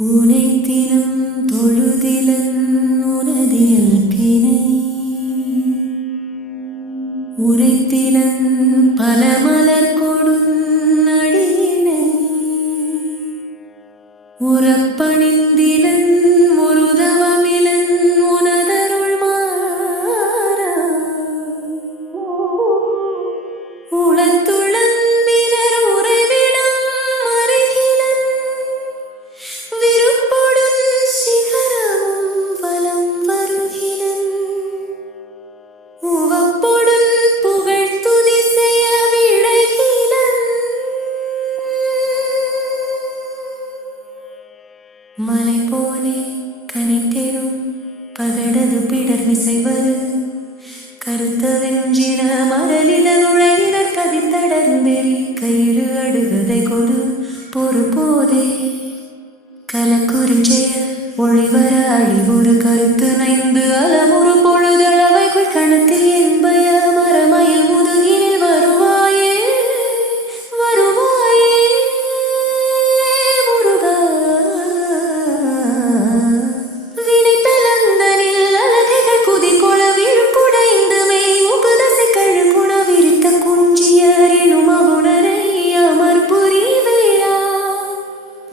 உனைத்திலும் தொழுதிலன் உனதியல்பினை உரைத்திலன் பல மலர் கொடுநடியினை உறப்பணிந்திலன் ஒருதவமிலன் உனதருள் மாறா உளத்துளன் பிறர் உறைவிடம் மருகிலன் விருப்பொடும் சிகரமும் வலம் வருகிலன் உவப்பொடும் புகழ் துதி செய்ய விழைகிலன் மலை போலே கனித்தெரும் பகடது பிடர் விசைவது கருத்த வெஞ்சின மரலிட நுழையினர் கதித்தடர்ந்தெறி கயிறு அடுகதை கொடு பொறு போதே கலக்குறிஞ்செய ஒளிவர அழிவுறு கருத்து நைந்து அலமுறு பொழுதளவைக்குள் கணத்தில் என்பய மரமயில் முதுகினில் வருவாயே வருவாயே முருகா வினைத்தலந்தனில் அலகைகள் குதிகொள விழுக்குடைந்து மெய் முகுதசை கழுகுண விரித்த குஞ்சியரினும் அவுணரை அமர் புரிவேயா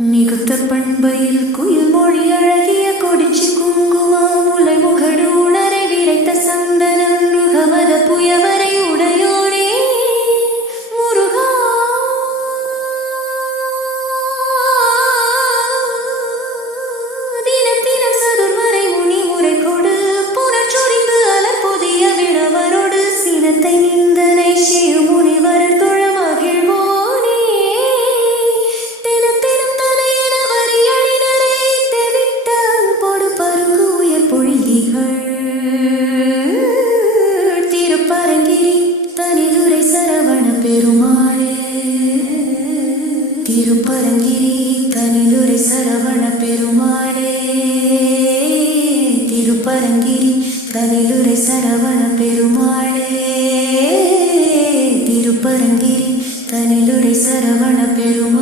மிகுத்த பண்பையில் குயில் மொழி அழகிய கொடிச்சி குங்குமா முலை முகடு உணரை விரைத்த சந்தனம் முகமத புயவரை உடையோனே முருகா தினம் தினம் சதுர்வரை முனி முறை கொடு புனர்ச்சொரிந்து அலர் பொதிய விழவரோடு சினத்தை நிந்தனை செய்யும் முனிவரர் தொழ மகிழ்வோனே தினம் தினம் தலையென வரியழினரை தெவிட்டான் பொடு பருகு உயர் பொழிகள் திருப்பரங்கிரி தனிதுரை சரவண பெருமாளே திருப்பரங்கிரி தனிதுரை சரவண பெருமாளே திருப்பரங்கிரி தனிதுரை சரவண பெருமாளே திருப்பரங்கிரி தனிதுரை சரவண பெருமாளே